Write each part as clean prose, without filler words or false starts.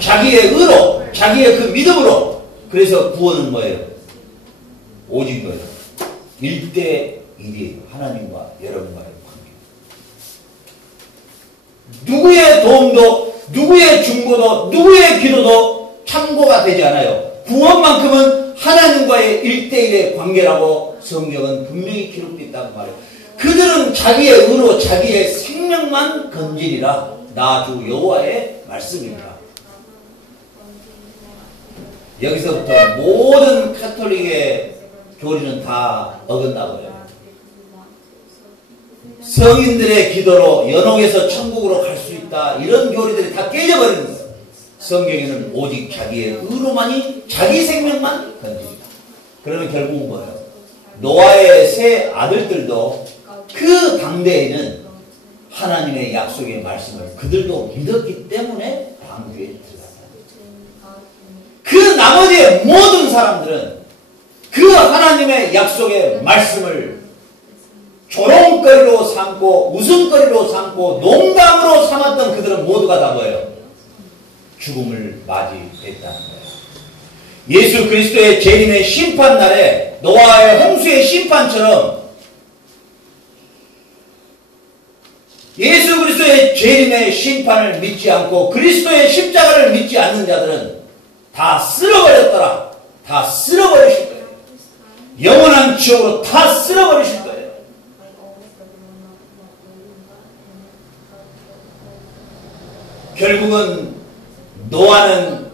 자기의 의로, 자기의 그 믿음으로. 그래서 구원은 뭐예요? 오직 뭐예요? 1대1이에요. 하나님과 여러분과의 관계. 누구의 도움도, 누구의 중보도, 누구의 기도도 참고가 되지 않아요. 구원만큼은 하나님과의 1대1의 관계라고 성경은 분명히 기록되어 있다고 말해요. 그들은 자기의 의로 자기의 생명만 건지리라. 나 주 여호와의 말씀입니다. 여기서부터 모든 카톨릭의 교리는 다 어긋나버려요. 성인들의 기도로 연옥에서 천국으로 갈 수 있다. 이런 교리들이 다 깨져버리는 거예요. 성경에는 오직 자기의 의로만이 자기 생명만 건집니다. 그러면 결국은 뭐예요? 노아의 세 아들들도 그 당대에는 하나님의 약속의 말씀을 그들도 믿었기 때문에 방주에 들어갔다. 그 나머지 모든 사람들은 그 하나님의 약속의 말씀을 조롱거리로 삼고 웃음거리로 삼고 농담으로 삼았던 그들은 모두가 다 뭐예요? 죽음을 맞이했다는 거예요. 예수 그리스도의 재림의 심판날에 노아의 홍수의 심판처럼 예수 그리스도의 재림의 심판을 믿지 않고 그리스도의 십자가를 믿지 않는 자들은 다 쓸어버렸더라. 다 쓸어버리실 거예요. 영원한 지옥으로 다 쓸어버리실 거예요. 결국은 노아는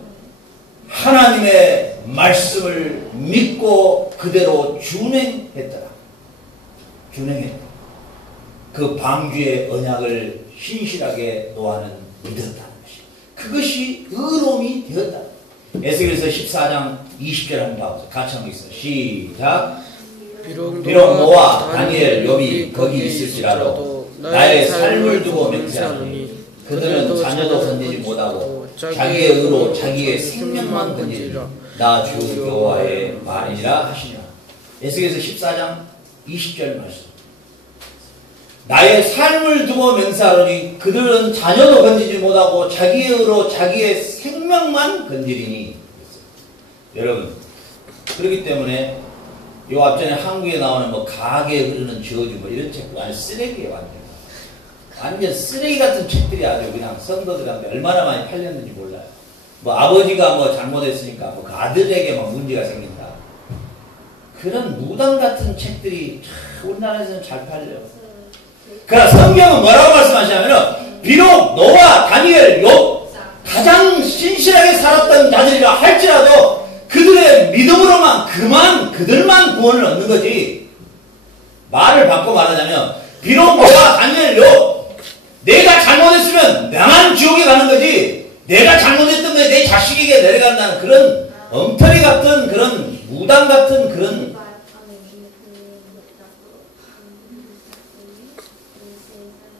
하나님의 말씀을 믿고 그대로 준행했더라. 준행했다. 그 방주의 언약을 신실하게 노아는 믿었다는 것이. 그것이 의로움이 되었다. 에스겔서 14장 20절 한번 봐보세요. 같이 한번 있어요. 시작. 비록 노아, 다니엘, 욥이 거기 있을지라도 나의 삶을 두고 맹세하노니 그들은 자녀도 건지지 못하고 자기의 의로 자기의 생명만 건지리라. 나 주 여호와의 말이라 하시니라. 에스겔서 14장 20절 말씀. 나의 삶을 두고 맹세하노니 그들은 자녀도 건지지 못하고 자기의 의로 자기의 생명만 건지리니. 여러분, 그렇기 때문에 요 앞전에 한국에 나오는 뭐 가게에 흐르는 저주 뭐 이런 책 완전 쓰레기예요. 완전 쓰레기 같은 책들이 아주 그냥 성도들한테 얼마나 많이 팔렸는지 몰라요. 뭐 아버지가 뭐 잘못했으니까 뭐 그 아들에게 뭐 문제가 생긴다. 그런 무당 같은 책들이 참 우리나라에서는 잘 팔려요. 그러나 성경은 뭐라고 말씀하시냐면은 비록 노아, 다니엘, 욥 가장 신실하게 살았던 자들이라 할지라도 그들의 믿음으로만 그들만 구원을 얻는 거지. 말을 바꿔 말하자면 비록 노아, 다니엘, 욥 내가 잘못했으면 나만 지옥에 가는 거지 내가 잘못했던 게 내 자식에게 내려간다는 그런 엉터리 같은 그런 무당 같은 그런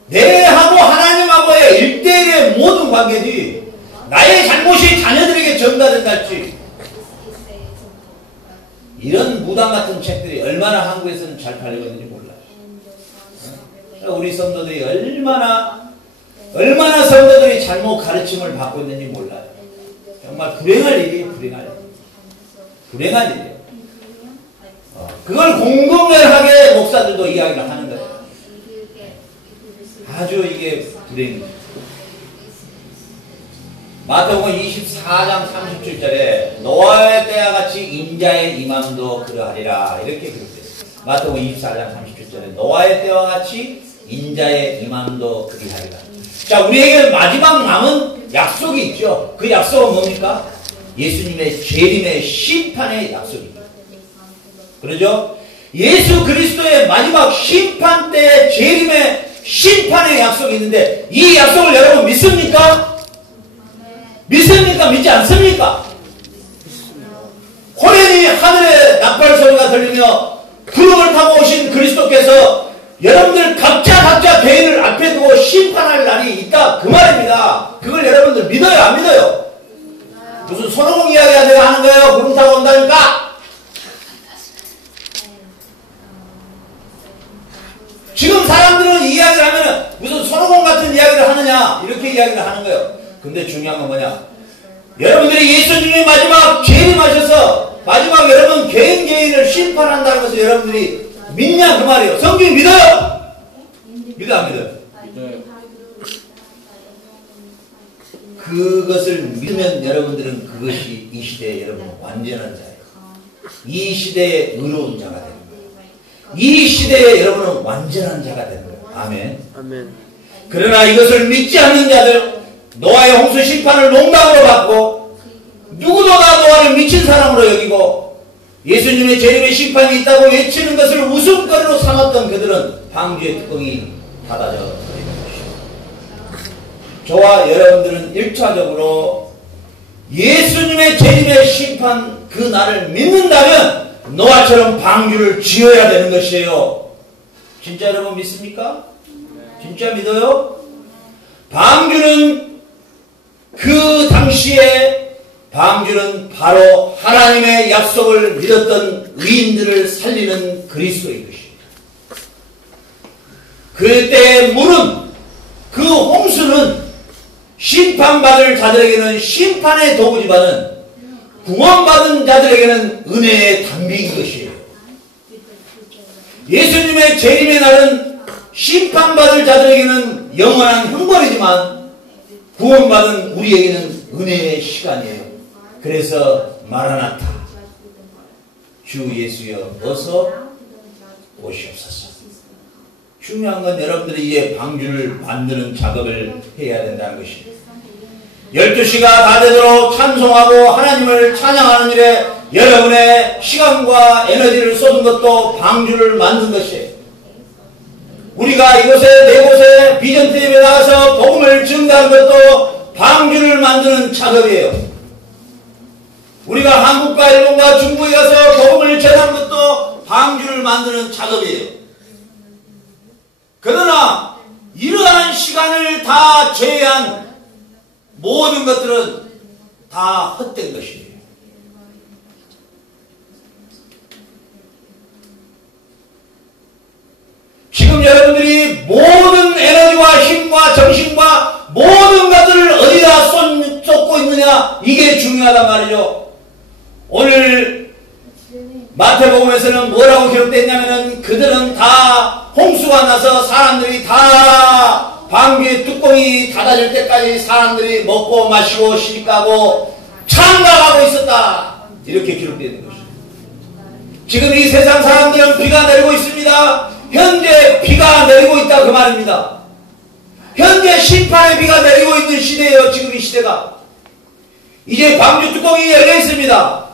내하고 하나님하고의 일대일의 모든 관계지 나의 잘못이 자녀들에게 전가된다 할지 이런 무당 같은 책들이 얼마나 한국에서는 잘 팔리고 있는지 몰라요. 우리 성도들이 얼마나 성도들이 잘못 가르침을 받고 있는지 몰라요. 정말 불행할 일이에요. 불행할 일이에요. 그걸 공공연하게 목사들도 이야기를 하는 거예요. 아주 이게 불행이에요. 마태복음 24장 37절에 노아의 때와 같이 인자의 임함도 그러하리라 이렇게 기록됐어요. 마태복음 24장 37절에 노아의 때와 같이 인자의 임함도 그리하리라. 자, 우리에게 마지막 남은 약속이 있죠. 그 약속은 뭡니까? 예수님의 재림의 심판의 약속입니다. 그러죠? 예수 그리스도의 마지막 심판 때의 재림의 심판의 약속이 있는데 이 약속을 여러분 믿습니까? 믿습니까? 믿지 않습니까? 호련히 하늘에 나팔 소리가 들리며 구름을 타고 오신 그리스도께서 여러분들 각자 개인을 앞에 두고 심판할 날이 있다 그 말입니다. 그걸 여러분들 믿어요 안 믿어요? 무슨 손오공 이야기가 내가 하는 거예요? 구름 타고 온다니까? 지금 사람들은 이 이야기를 하면 무슨 손오공 같은 이야기를 하느냐 이렇게 이야기를 하는 거예요. 근데 중요한 건 뭐냐? 여러분들이 예수님이 마지막 재림하셔서 마지막 여러분 개인을 심판한다는 것을 여러분들이 믿냐 그 말이에요. 성경이 믿어요? 믿어 안 믿어요? 그것을 믿으면 여러분들은 그것이 이 시대에 여러분 완전한 자예요. 이 시대에 의로운 자가 되는 거예요. 이 시대에 여러분은 완전한 자가 되는 거예요. 아멘. 아멘. 그러나 이것을 믿지 않는 자들, 노아의 홍수 심판을 농담으로 받고 누구도 다 노아를 미친 사람으로 여기고 예수님의 재림의 심판이 있다고 외치는 것을 웃음거리로 삼았던 그들은 방주의 뚜껑이 닫아져 버리는 것입니다. 저와 여러분들은 1차적으로 예수님의 재림의 심판 그 날을 믿는다면 노아처럼 방주를 지어야 되는 것이에요. 진짜 여러분 믿습니까? 진짜 믿어요? 방주는 그 당시에 방주는 바로 하나님의 약속을 믿었던 의인들을 살리는 그리스도인 것입니다. 그때 물은 그 홍수는 심판받을 자들에게는 심판의 도구지만은 구원받은 자들에게는 은혜의 담비인 것이에요. 예수님의 재림의 날은 심판받을 자들에게는 영원한 형벌이지만 구원받은 우리에게는 은혜의 시간이에요. 그래서 마라나타 주 예수여 어서 오시옵소서. 중요한 건 여러분들이 이제 방주를 만드는 작업을 해야 된다는 것입니다. 12시가 다 되도록 찬송하고 하나님을 찬양하는 일에 여러분의 시간과 에너지를 쏟은 것도 방주를 만든 것이에요. 우리가 이곳에 네 곳에 비전트집에 나가서 복음을 증가한 것도 방주를 만드는 작업이에요. 우리가 한국과 일본과 중국에 가서 복음을 전한 것도 방주를 만드는 작업이에요. 그러나 이러한 시간을 다 제외한 모든 것들은 다 헛된 것이에요. 지금 여러분들이 모든 에너지와 힘과 정신과 모든 것들을 어디다 쏟고 있느냐, 이게 중요하단 말이죠. 오늘 마태복음에서는 뭐라고 기록되어 있냐면은 그들은 다 홍수가 나서 사람들이 다 방주의 뚜껑이 닫아질 때까지 사람들이 먹고 마시고 시집가고 참가하고 있었다, 이렇게 기록되어 있는 것입니다. 지금 이 세상 사람들은 비가 내리고 있습니다. 현재 비가 내리고 있다 그 말입니다. 현재 심판의 비가 내리고 있는 시대예요. 지금 이 시대가. 이제 방주 뚜껑이 열려 있습니다.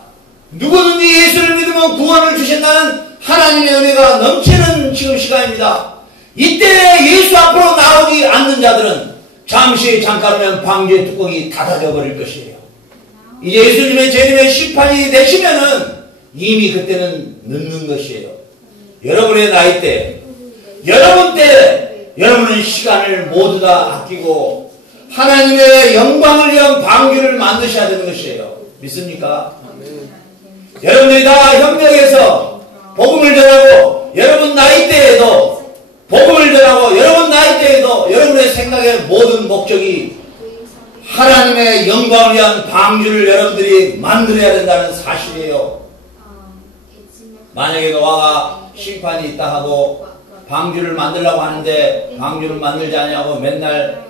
누구든지 예수를 믿으면 구원을 주신다는 하나님의 은혜가 넘치는 지금 시간입니다. 이때 예수 앞으로 나오지 않는 자들은 잠깐 후면 방주의 뚜껑이 닫아져 버릴 것이에요. 이제 예수님의 재림의 심판이 되시면은 이미 그때는 늦는 것이에요. 여러분의 나이 때, 여러분 때, 여러분은 시간을 모두 다 아끼고 하나님의 영광을 위한 방주를 만드셔야 되는 것이에요. 믿습니까? 여러분들이 다 협력해서 복음을 전하고 여러분 나이 때에도 복음을 전하고 여러분 나이 때에도 여러분의 생각의 모든 목적이 하나님의 영광을 위한 방주를 여러분들이 만들어야 된다는 사실이에요. 만약에 노아가 심판이 있다 하고 방주를 만들려고 하는데 방주를 만들지 않냐고 맨날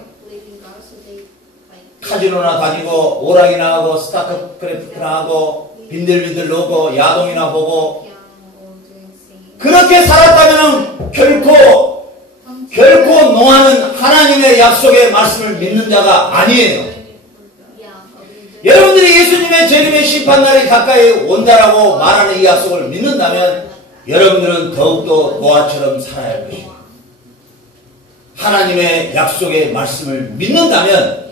카지노나 다니고 오락이나 하고 스타크래프트나 하고 빈들빈들 놓고 야동이나 보고 그렇게 살았다면 결코 노아는 하나님의 약속의 말씀을 믿는 자가 아니에요. 여러분들이 예수님의 재림의 심판날이 가까이 온다라고 말하는 이 약속을 믿는다면 여러분들은 더욱더 노아처럼 살아야 할 것입니다. 하나님의 약속의 말씀을 믿는다면,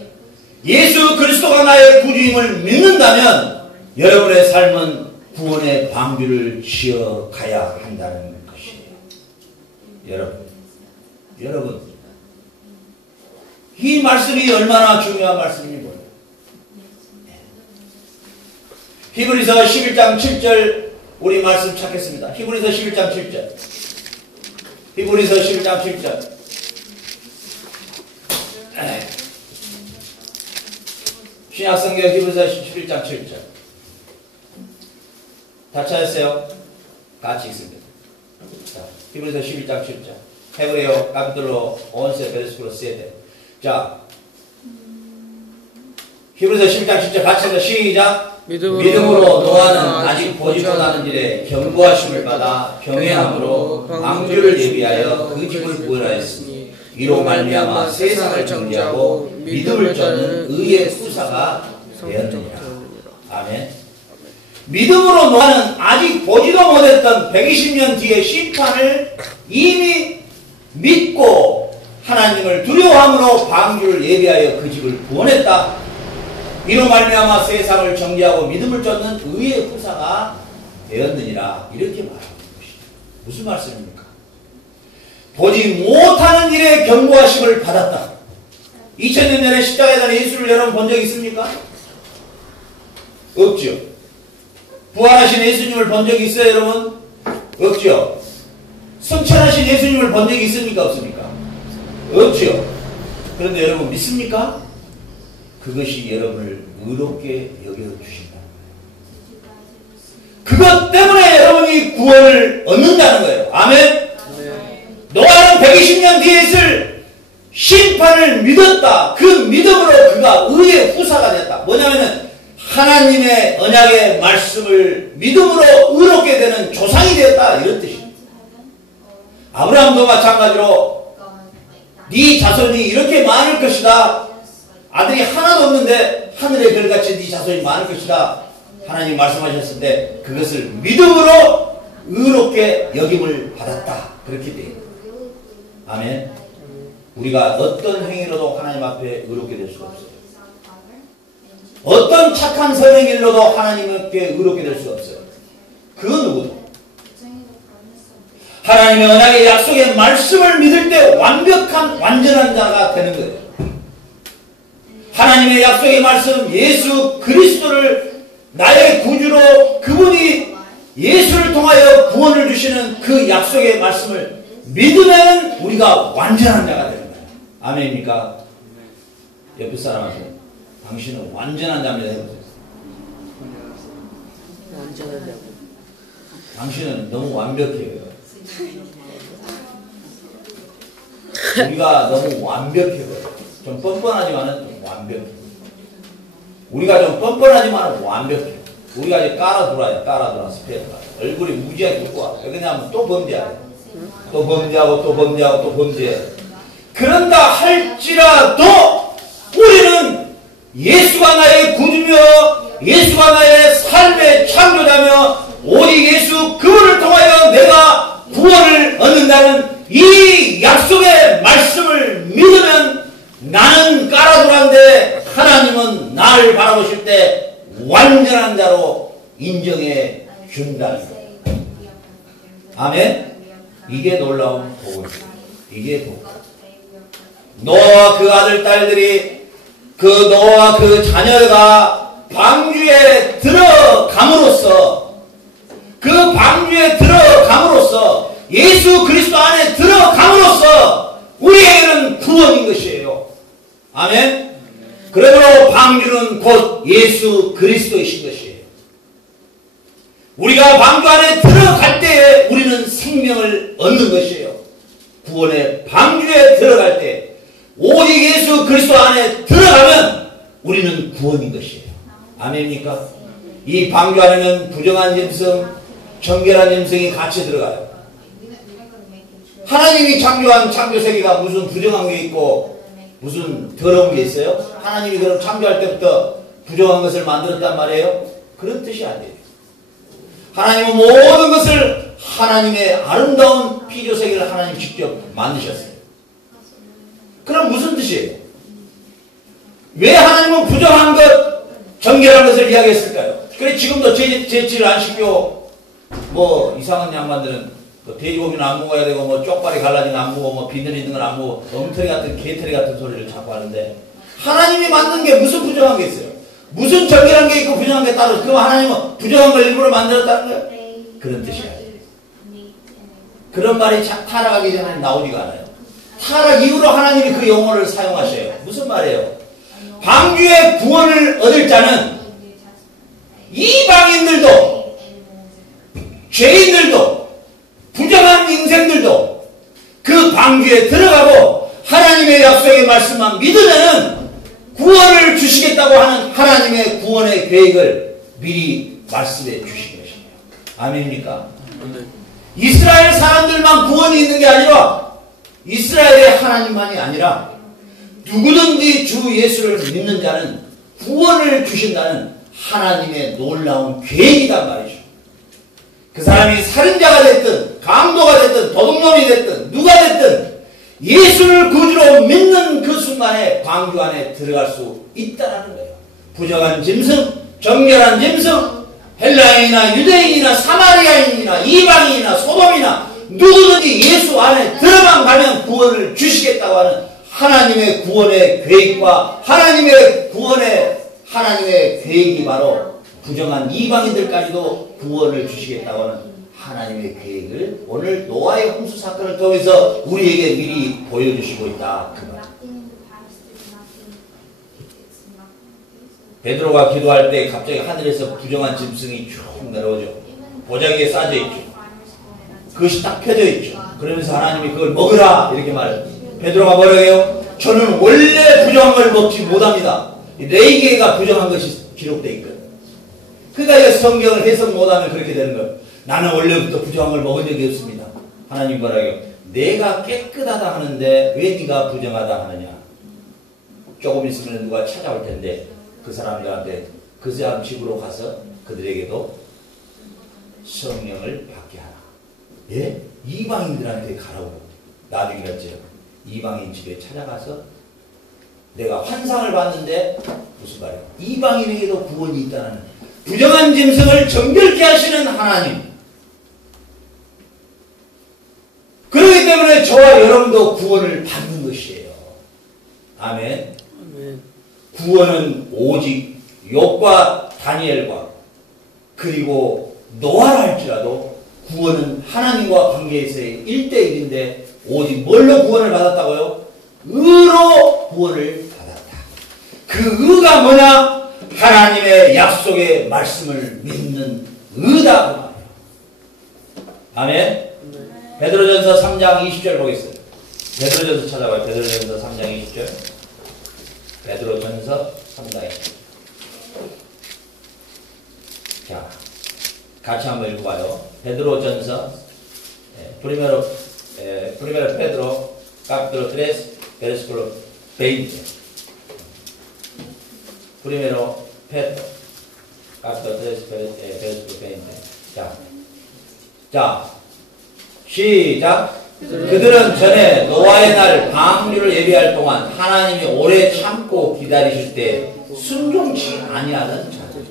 예수 그리스도가 나의 구주임을 믿는다면 여러분의 삶은 구원의 방주를 지어가야 한다는 것이에요. 여러분 이 말씀이 얼마나 중요한 말씀인지 몰라요. 히브리서 11장 7절 우리 말씀 찾겠습니다. 히브리서 11장 7절. 히브리서 11장 7절. 신약성경 히브리서 11장 7절. 다 찾았어요? 같이 읽습니다. 자, 히브리서 11장 7절. 헤브레어 카피톨로 11 베르시클로 7. 자, 히브리서 11장 7절 같이 읽어 시작. 믿음으로 노아는 아직 보지도 않은 일에 경고하심을 받아 경외함으로 방주를 예비하여 그 집을 구원하였으니 이로 말미암아 세상을 정죄하고 믿음을 쫓는 의의 후사가 되었느니라. 아멘. 믿음으로 노아는 아직 보지도 못했던 120년 뒤의 심판을 이미 믿고 하나님을 두려워함으로 방주를 예비하여 그 집을 구원했다. 이로 말미암아 세상을 정죄하고 믿음을 쫓는 의의 후사가 되었느니라. 이렇게 말하는 것이죠. 무슨 말씀입니까? 보지 못하는 일에 경고하심을 받았다. 2000년 전에 십자가에 달린 예수를 여러분 본 적 있습니까? 없죠. 부활하신 예수님을 본 적이 있어요, 여러분? 없죠. 승천하신 예수님을 본 적이 있습니까? 없습니까? 없죠. 그런데 여러분 믿습니까? 그것이 여러분을 의롭게 여겨주신다. 그것 때문에 여러분이 구원을 얻는다는 거예요. 아멘? 노아는 120년 뒤에 있을 심판을 믿었다. 그 믿음으로 그가 의의 후사가 됐다. 뭐냐면은 하나님의 언약의 말씀을 믿음으로 의롭게 되는 조상이 되었다. 이런 뜻입니다. 아브라함도 마찬가지로 네 자손이 이렇게 많을 것이다. 아들이 하나도 없는데 하늘의 별같이 네 자손이 많을 것이다. 하나님 말씀하셨는데 그것을 믿음으로 의롭게 여김을 받았다. 그렇게 돼요. 아멘. 우리가 어떤 행위로도 하나님 앞에 의롭게 될 수가 없어요. 어떤 착한 선행일로도 하나님께 의롭게 될 수가 없어요. 그 누구도. 하나님의 언약의 약속의 말씀을 믿을 때 완벽한 완전한 자가 되는 거예요. 하나님의 약속의 말씀 예수 그리스도를 나의 구주로 그분이 예수를 통하여 구원을 주시는 그 약속의 말씀을 믿으면 우리가 완전한 자가 되는 거예요. 아멘입니까? 옆에 사람한테 당신은 완전한 자입니다 해보세요. 완전한 자고. 당신은 너무 완벽해요. 우리가 너무 완벽해요. 좀 뻔뻔하지만은 좀 완벽해. 우리가 좀 뻔뻔하지만은 완벽해. 우리가 이제 깔아들어야 스페어가. 얼굴이 무지하게 두꺼워. 왜냐하면 또 범죄하고, 또 범죄하고, 또 범죄하고, 또 범죄해. 그런다 할지라도 우리는 예수가 나의 구주며 예수가 나의 삶의 창조자며 오직 예수 그분을 통하여 내가 구원을 얻는다는 이 약속의 말씀을 믿으면 나는 깔아두란데 하나님은 나를 바라보실 때 완전한 자로 인정해 준다는 거예요. 아멘? 이게 놀라운 복음입니다. 이게 복음. 노아와 그 아들 딸들이 그 노아와 그 자녀가 방주에 들어감으로써 그 방주에 들어감으로써 예수 그리스도 안에 들어감으로써 우리에게는 구원인 것이에요. 아멘? 그러므로 방주는 곧 예수 그리스도이신 것이에요. 우리가 방주 안에 들어갈 때에 우리는 생명을 얻는 것이에요. 구원의 방주에 들어갈 때 오직 예수 그리스도 안에 들어가면 우리는 구원인 것이에요. 아멘입니까? 이 방주 안에는 부정한 짐승, 정결한 짐승이 같이 들어가요. 하나님이 창조한 창조세계가 무슨 부정한 게 있고 무슨 더러운 게 있어요? 하나님이 그럼 창조할 때부터 부정한 것을 만들었단 말이에요? 그런 뜻이 아니에요. 하나님은 모든 것을 하나님의 아름다운 피조세계를 하나님 직접 만드셨어요. 그럼 무슨 뜻이에요? 왜 하나님은 부정한 것, 정결한 것을 이야기했을까요? 그래 지금도 제칠 안 시켜 뭐 이상한 양반들은 돼지고기는 안 먹어야 되고 뭐 쪽발이 갈라진 건 안 먹고 뭐 비늘 있는 건 안 먹고 엉터리 같은 개털이 같은 소리를 자꾸 하는데 하나님이 만든 게 무슨 부정한 게 있어요? 무슨 정결한 게 있고 부정한 게 따로 그럼 하나님은 부정한 걸 일부러 만들었다는 거예요? 그런 뜻이 아니에요. 그런 말이 타락하기 전에 나오지가 않아요. 타락 이후로 하나님이 그 용어를 사용하셔요. 무슨 말이에요? 방주의 구원을 구원을 얻을 자는 이방인들도 죄인들도 부정한 인생들도 그 방주에 들어가고 하나님의 약속의 말씀만 믿으면은 구원을 주시겠다고 하는 하나님의 구원의 계획을 미리 말씀해 주신 것입니다. 아멘입니까? 이스라엘 사람들만 구원이 있는 게 아니라 이스라엘의 하나님만이 아니라 누구든지 주 예수를 믿는 자는 구원을 주신다는 하나님의 놀라운 계획이란 말이죠. 그 사람이 살인자가 됐든 강도가 됐든 도둑놈이 됐든 누가 됐든 예수를 구주로 믿는 그 순간에 방주 안에 들어갈 수 있다는 거예요. 부정한 짐승, 정결한 짐승, 헬라인이나 유대인이나 사마리아인이나 이방인이나 소돔이나 누구든지 예수 안에 들어만 가면 구원을 주시겠다고 하는 하나님의 구원의 계획과 하나님의 계획이 바로 부정한 이방인들까지도 구원을 주시겠다고 하는 하나님의 계획을 오늘 노아의 홍수 사건을 통해서 우리에게 미리 보여주시고 있다. 그 말. 베드로가 기도할 때 갑자기 하늘에서 부정한 짐승이 쭉 내려오죠. 보자기에 싸져 있죠. 그것이 딱 펴져 있죠. 그러면서 하나님이 그걸 먹으라 이렇게 말해요. 베드로가 뭐라고 해요? 저는 원래 부정한 걸 먹지 못합니다. 레이게가 부정한 것이 기록되어 있거든. 그러니까 성경을 해석 못하면 그렇게 되는 거예요. 나는 원래부터 부정한 걸 먹은 적이 없습니다. 하나님 뭐라고 해요? 내가 깨끗하다 하는데 왜 네가 부정하다 하느냐. 조금 있으면 누가 찾아올 텐데 그 사람들한테 그 사람 집으로 가서 그들에게도 성령을 받게 하라. 예? 이방인들한테 가라고. 나중에 갔죠. 이방인 집에 찾아가서 내가 환상을 봤는데 무슨 말이야? 이방인에게도 구원이 있다는 부정한 짐승을 정결케 하시는 하나님. 그렇기 때문에 저와 여러분도 구원을 받는 것이에요. 아멘. 구원은 오직 욥과 다니엘과 그리고 노아라 할지라도 구원은 하나님과 관계에서의 1대1인데 오직 뭘로 구원을 받았다고요? 의로 구원을 받았다. 그 의가 뭐냐? 하나님의 약속의 말씀을 믿는 의다. 아멘. 베드로전서 3장 20절 보겠습니다. 베드로전서 찾아봐요. 베드로전서 3장 20절. 베드로전서 3장 20절. 자, 같이 한번 읽어봐요. 베드로전서 Primero Pedro capítulo 3 versículo 20. Primero Pedro capítulo 3 versículo 20. 자, 시작. 그들은 전에 노아의 날 방주를 예비할 동안 하나님이 오래 참고 기다리실 때 순종치 아니하는 자들.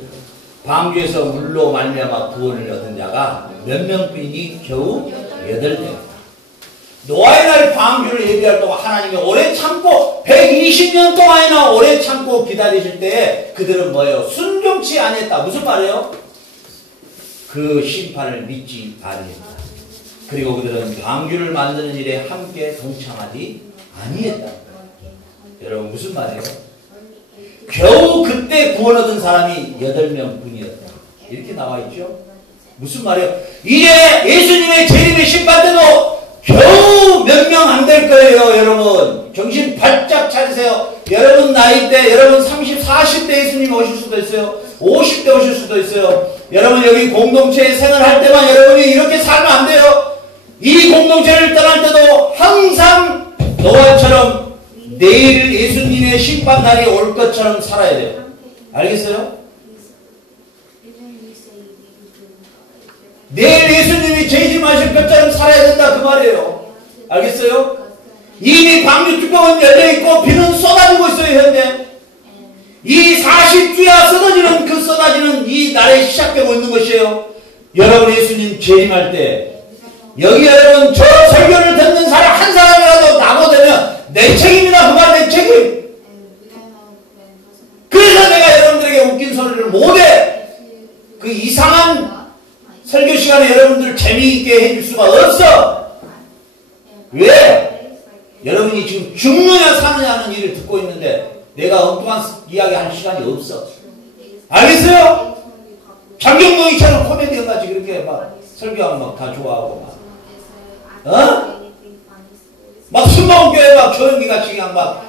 방주에서 물로 말미암아 구원을 얻은 자가 몇 명뿐이니 겨우 8명. 노아의 날 방주를 예비할 동안 하나님이 오래 참고 120년 동안이나 오래 참고 기다리실 때에 그들은 뭐예요? 순종치 아니했다. 무슨 말이에요? 그 심판을 믿지 아니했다. 그리고 그들은 방주를 만드는 일에 함께 동참하지 아니했다. 여러분 무슨 말이에요? 겨우 그때 구원 얻은 사람이 8명 뿐이었다. 이렇게 나와 있죠? 무슨 말이에요? 이제 예수님의 재림의 심판 때도 겨우 몇 명 안 될 거예요, 여러분. 정신 바짝 차리세요. 여러분 나이 때, 여러분 30, 40대 예수님 오실 수도 있어요. 50대 오실 수도 있어요. 여러분 여기 공동체에 생활할 때만 여러분이 이렇게 살면 안 돼요. 이 공동체를 떠날 때도 항상 노아처럼 내일 예수님의 심판날이 올 것처럼 살아야 돼요. 알겠어요? 내일 예수님이 재림하실 것처럼 살아야 된다 그 말이에요. 알겠어요? 이미 방주 뚜껑은 열려있고 비는 쏟아지고 있어요. 현재 이 40주야 쏟아지는 그 쏟아지는 이 날에 시작되고 있는 것이에요. 여러분 예수님 재림할 때 여기 여러분 저 설교를 듣는 사람 한 사람이라도 낙오되면 내 책임이다. 그 말 내 책임. 그래서 내가 여러분들에게 웃긴 소리를 못해. 그 이상한 설교 시간에 여러분들 재미있게 해줄 수가 없어. 왜? 여러분이 지금 죽느냐 사느냐 하는 일을 듣고 있는데 내가 엉뚱한 이야기 할 시간이 없어. 알겠어요? 장경동이처럼 코미디 같이 그렇게 막 설교하면 막 다 좋아하고 막 순방운 교회 막 조용기 같이 그냥 막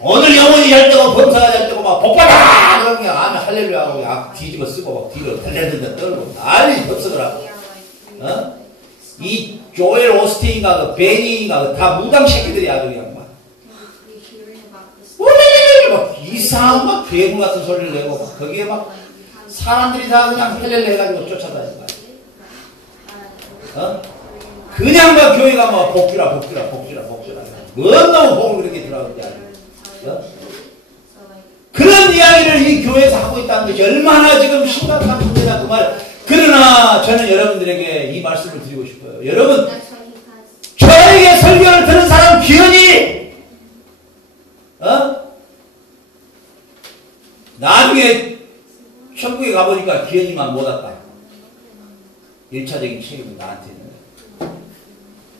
오늘 영혼이 잘 되고 범사가 잘 되고 막 복받아! 그러면 그냥 아멘 할렐루야 하고 약 뒤집어 쓰고 막 뒤로 덜덜덜 떨고 난리 덥석으라고. 이 조엘 오스틴인가 그 베니인가 다 무당 새끼들이 아주 그냥 막 막 이상한 막 괴물 같은 소리를 내고 막 거기에 막 사람들이 다 그냥 헬렐레 해가지고 쫓아다니는 거야. 그냥 막 교회가 막 복주라 너무 복을 그렇게 들어가는데 아주. 그런 이야기를 이 교회에서 하고 있다는 것이 얼마나 지금 심각한 문제냐 그 말. 그러나 저는 여러분들에게 이 말씀을 드리고 싶어요. 여러분, 저에게 설교를 들은 사람 기은이 나중에 천국에 가보니까 기은이만 못 왔다. 1차적인 책임은 나한테 있는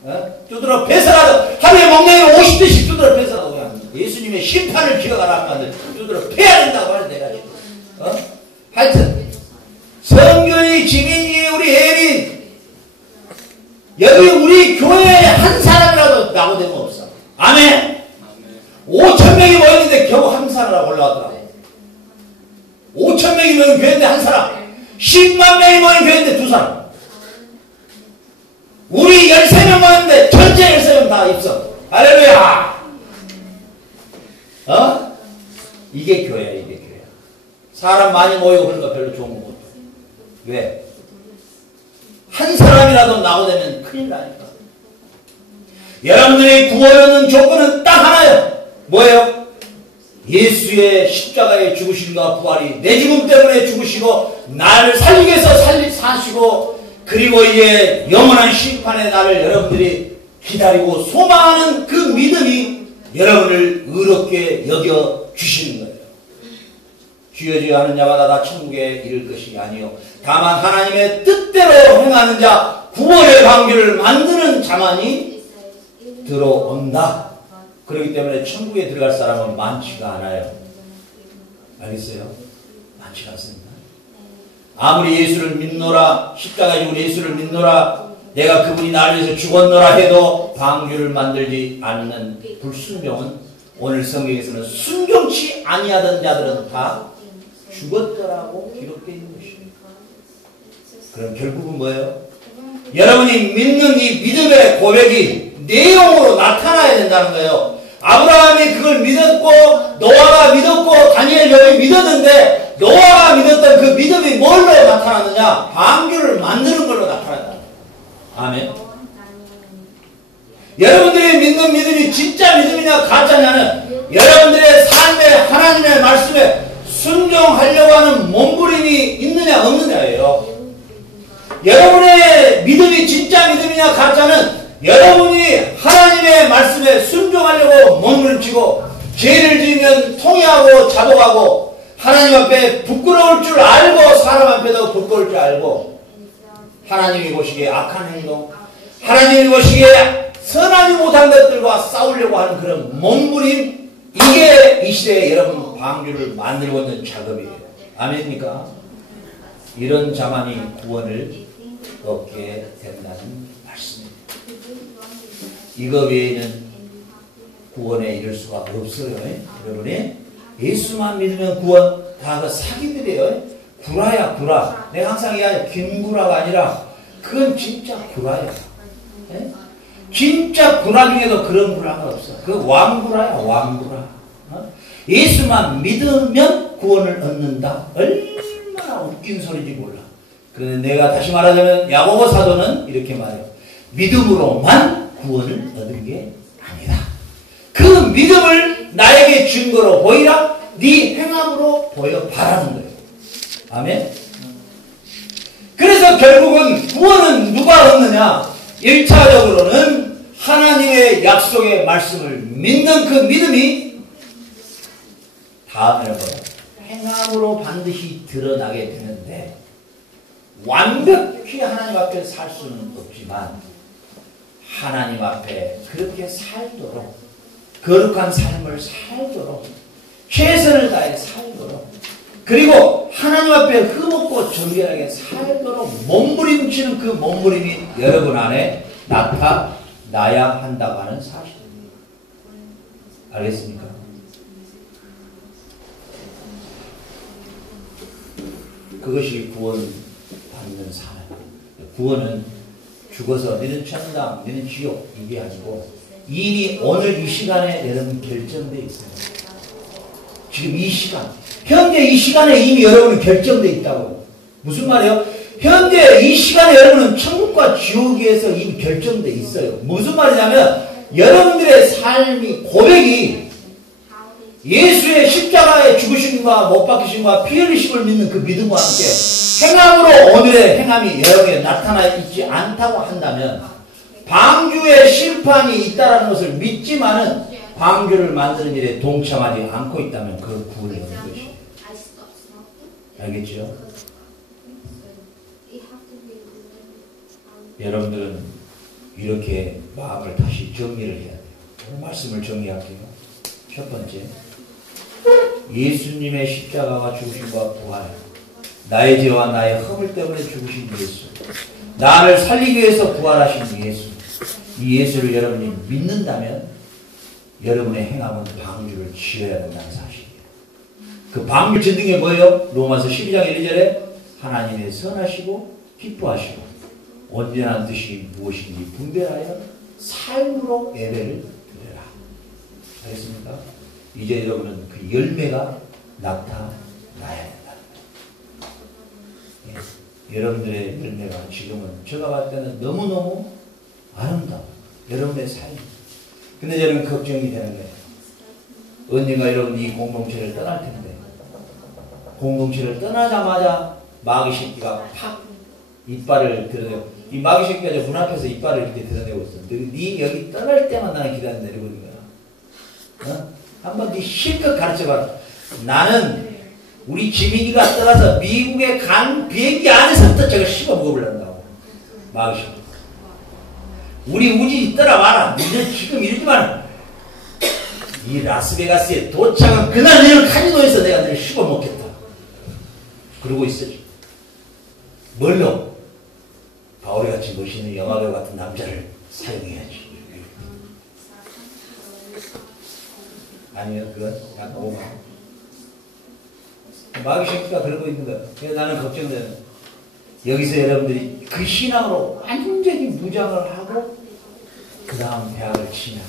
거야. 두드러 패서라도 하루에 먹냐면 50대씩 두드러 패서라도 그냥 예수님의 심판을 기억하라 하면 두드러 패야 된다고 하는 내가 지금. 하여튼 성교의 지민이 우리 혜린 여기 우리 교회에 한 사람이라도 나고되면 없어. 아멘. 5,000명이 모였는데 겨우 한 사람 올라왔더라고. 5,000명이 모인 교회인데 한 사람, 10만 명이 모인 교회인데 두 사람. 우리 13명 모였는데 전체 13명 다 입성. 할렐루야. 이게 교회야, 이게 교회야. 사람 많이 모이고 그런 거 별로 좋은 거 못해. 왜? 한 사람이라도 나고되면 큰일 나니까. 여러분들이 구원을 얻는 조건은 딱 하나예요. 뭐예요? 예수의 십자가의 죽으심과 부활이 내 죽음 때문에 죽으시고 나를 살리기 위해서 사시고 그리고 이제 영원한 심판의 날을 여러분들이 기다리고 소망하는 그 믿음이 여러분을 의롭게 여겨 주시는 거예요. 주여 주여 하는 자마다 다 천국에 이를 것이 아니요 다만 하나님의 뜻대로 행하는 자 구원의 방주를 만드는 자만이 들어온다. 그렇기 때문에 천국에 들어갈 사람은 많지가 않아요. 알겠어요? 많지가 않습니다. 아무리 예수를 믿노라, 십자가에 죽은 예수를 믿노라, 내가 그분이 나를 위해서 죽었노라 해도 방주를 만들지 않는 불순종은 오늘 성경에서는 순종치 아니하던 자들은 다 죽었더라고 기록되어 있는 것입니다. 그럼 결국은 뭐예요? 여러분이 믿는 이 믿음의 고백이 내용으로 나타나야 된다는 거예요. 아브라함이 그걸 믿었고 노아가 믿었고 다니엘이 믿었는데 노아가 믿었던 그 믿음이 뭘로 나타났느냐? 방주를 만드는 걸로 나타났다. 아멘. 여러분들이 믿는 믿음이 진짜 믿음이냐 가짜냐는 여러분들의 삶에 하나님의 말씀에 순종하려고 하는 몸부림이 있느냐 없느냐예요. 여러분의 믿음이 진짜 믿음이냐 가짜는 여러분이 하나님의 말씀에 순종하려고 몸부림치고 죄를 지으면 통회하고 자복하고 하나님 앞에 부끄러울 줄 알고 사람 앞에도 부끄러울 줄 알고 하나님이 보시기에 악한 행동 하나님이 보시기에 선하지 못한 것들과 싸우려고 하는 그런 몸부림 이게 이 시대에 여러분 방주를 만들고 있는 작업이에요. 아멘입니까? 이런 자만이 구원을 얻게 된다는 말씀입니다. 이거 외에는 구원에 이를 수가 없어요. 여러분이 예수만 믿으면 구원 다 그 사기들이에요. 구라야 구라. 내가 항상 이야기해 김구라가 아니라 그건 진짜 구라야. 네? 진짜 구라 중에도 그런 구라가 없어. 그 왕구라야 왕구라. 예수만 믿으면 구원을 얻는다. 얼마나 웃긴 소리인지 몰라. 그런데 내가 다시 말하자면 야고보 사도는 이렇게 말해요. 믿음으로만 구원을 얻은 게 아니다. 그 믿음을 나에게 증거로 보이라. 네 행함으로 보여봐라는 거예요. 아멘. 그래서 결국은 구원은 누가 얻느냐? 1차적으로는 하나님의 약속의 말씀을 믿는 그 믿음이 다음에는 행함으로 반드시 드러나게 되는데 완벽히 하나님 앞에 살 수는 없지만 하나님 앞에 그렇게 살도록 거룩한 삶을 살도록 최선을 다해 살도록, 그리고 하나님 앞에 흠없고 정결하게 살도록 몸부림치는 그 몸부림이 여러분 안에 나타나야 한다고 하는 사실입니다. 알겠습니까? 그것이 구원받는 삶. 구원은 죽어서 너는 천당, 너는 지옥 이게 아니고 이미 오늘 이 시간에 여러분 결정되어 있어요. 지금 이 시간, 현재 이 시간에 이미 여러분은 결정되어 있다고. 무슨 말이에요? 현재 이 시간에 여러분은 천국과 지옥에서 이미 결정되어 있어요. 무슨 말이냐면 여러분들의 삶이, 고백이 예수의 십자가의 죽으심과 못 박히심과 피 흘리심을 믿는 그 믿음과 함께 행함으로 오늘의 행함이 여러분에게 나타나 있지 않다고 한다면 방주의 심판이 있다는 것을 믿지만은 방주를 만드는 일에 동참하지 않고 있다면 그 구원이 없는 것이에요. 알겠죠? 여러분들은 이렇게 마음을 다시 정리를 해야 돼요. 오늘 말씀을 정리할게요. 첫 번째, 예수님의 십자가와 죽으심과 부활, 나의 죄와 나의 허물 때문에 죽으신 예수, 나를 살리기 위해서 부활하신 예수, 이 예수를 여러분이 믿는다면 여러분의 행함은 방주를 지어야 된다는 사실이에요. 그 방주 짓는 게 뭐예요? 로마서 12장 1절에 하나님의 선하시고 기뻐하시고 온전한 뜻이 무엇인지 분별하여 삶으로 예배를 드려라. 알겠습니까? 이제 여러분은 그 열매가 나타나야 된다. 예. 여러분들의 열매가 지금은 제가 봤을 때는 너무너무 아름다워. 여러분의 삶이. 근데 여러분 걱정이 되는 거예요. 언젠가 여러분이 이 공동체를 떠날 텐데 공동체를 떠나자마자 마귀 새끼가 팍 이빨을 드러내고, 이 마귀 새끼가 저 문 앞에서 이빨을 이렇게 드러내고 있어. 네 여기 떠날 때만 나는 기다려 내리고 있는 거야. 어? 한번 네 실컷 가르쳐봐라. 나는 우리 지민이가 떠나서 미국에 간 비행기 안에서부터 제가 씹어 먹어보려고. 마귀 새끼. 우리 우진이 떠나와라. 너는 지금 이러지만 이 라스베가스에 도착한 그날 너는 카지노에서 내가 너를 씹어 먹겠다. 그러고 있어요. 뭘로? 바울이같이 멋있는 영화배우 같은 남자를 사용해야지. 아니요, 그건 약간 오만. 마귀 새끼가 그러고 있는 거야. 그래서 나는 걱정되는. 여기서 여러분들이 그 신앙으로 완전히 무장을 하고 그 다음 대학을 치면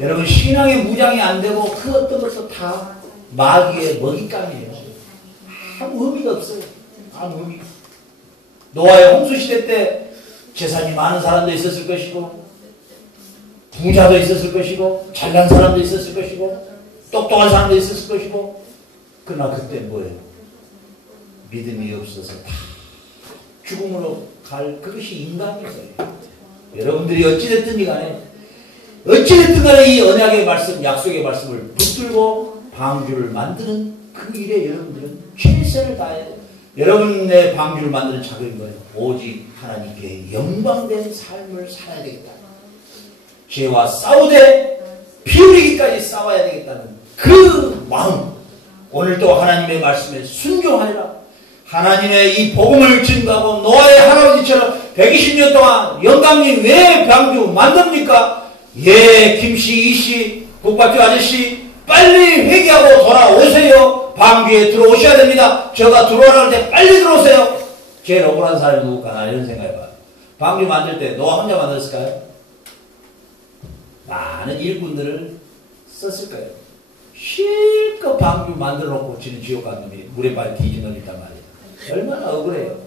여러분 신앙의 무장이 안 되고 그 어떤 것도 다 마귀의 먹잇감이에요. 아무 의미가 없어요. 아무 의미가. 노아의 홍수시대 때 재산이 많은 사람도 있었을 것이고 부자도 있었을 것이고 잘난 사람도 있었을 것이고 똑똑한 사람도 있었을 것이고, 그러나 그때 뭐예요? 믿음이 없어서 다 죽음으로 갈 그것이 인간이에요. 여러분들이 어찌됐든 간에 이 언약의 말씀, 약속의 말씀을 붙들고 방주를 만드는 그 일에 여러분들은 최선을 다해 여러분의 방주를 만드는 작업인 거예요. 오직 하나님께 영광된 삶을 살아야 되겠다. 죄와 싸우되 피 흘리기까지 싸워야 되겠다는 그 마음, 오늘도 하나님의 말씀에 순종하리라. 하나님의 이 복음을 증거하고 노아의 할아버지처럼 120년 동안 영감님 왜 방주 만듭니까? 예, 김씨, 이씨, 국밥집 아저씨 빨리 회개하고 돌아오세요. 방주에 들어오셔야 됩니다. 제가 들어오라고 할 때 빨리 들어오세요. 제일 억울한 사람이 누굴까? 이런 생각해봐요. 방주 만들 때 노아 혼자 만들었을까요? 많은 일꾼들을 썼을 거예요. 실컷 방주 만들어 놓고 지는 지옥 간 놈이 물에 빨리 뒤집어졌단 말이에요. 얼마나 억울해요.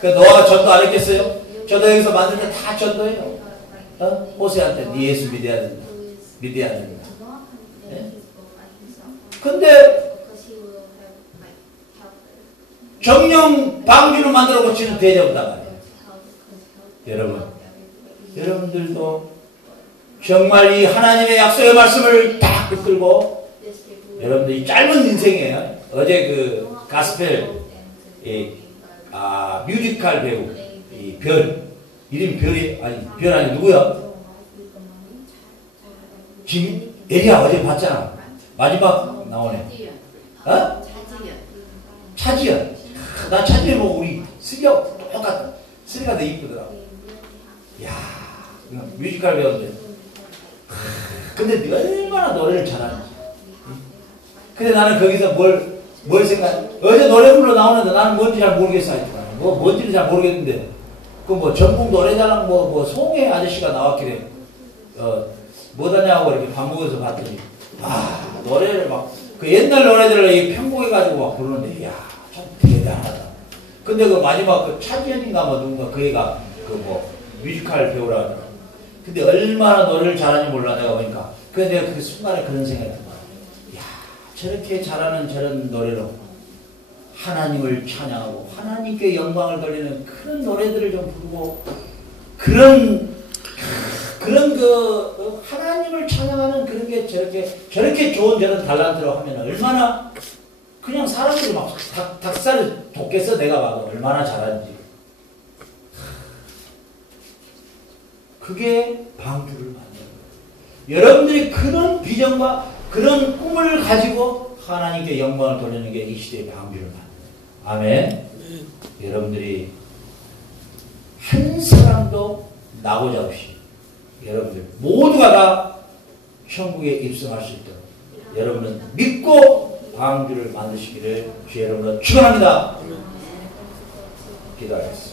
그 노아가 전도 안 했겠어요? 저도 여기서 만들 때 다 전도해요. 호세한테 네 예수 믿어야 된다. 믿어야 된다. 네? 근데 정령 방주를 만들어 고치는 대접이다 말이에요. 여러분, 여러분들도 정말 이 하나님의 약속의 말씀을 딱 붙들고 여러분들 이 짧은 인생에 어제 그 가스펠 뮤지컬 배우 이 별 이름이 별 아니 누구야? 지금 에리야 어제 봤잖아. 마지막 나오네. 어? 차지연. 나 차지연 뭐 우리 슬기하고 똑같다. 슬기가 더 이쁘더라고. 야, 뮤지컬 배우인데. 근데 얼마나 노래를 잘하는지. 근데 나는 거기서 뭘 생각, 어제 노래 부르러 나오는데 나는 뭔지 잘 모르겠어. 뭔지는 잘 모르겠는데. 그 뭐 전국 노래자랑 뭐 송혜 아저씨가 나왔길래, 뭐하냐고 이렇게 밥 먹어서 봤더니, 노래를 그 옛날 노래들을 편곡해가지고 막 부르는데, 이야, 참 대단하다. 근데 그 마지막 그 차지연인가 뭐 누군가 그 애가 뮤지컬 배우라 하더라고. 근데 얼마나 노래를 잘하는지 몰라, 내가 보니까. 근데 내가 그 순간에 그런 생각이 든 거야. 이야, 저렇게 잘하는 저런 노래로 하나님을 찬양하고 하나님께 영광을 돌리는 그런 노래들을 좀 부르고 그런 하나님을 찬양하는 그런 게 저렇게 좋은 저런 달란트로 하면 얼마나 그냥 사람들이 막 닭살을 돋겠어. 내가 봐도 얼마나 잘하는지. 그게 방주를 만드는 거예요. 여러분들이 그런 비전과 그런 꿈을 가지고 하나님께 영광을 돌리는 게 이 시대의 방주를 만드는 거예요. 아멘. 여러분들이 한 사람도 나고자 없이 여러분들 모두가 다 천국에 입성할 수 있도록 여러분은 믿고 방주를 만드시기를 주 여러분을 축원합니다. 기도하겠습니다.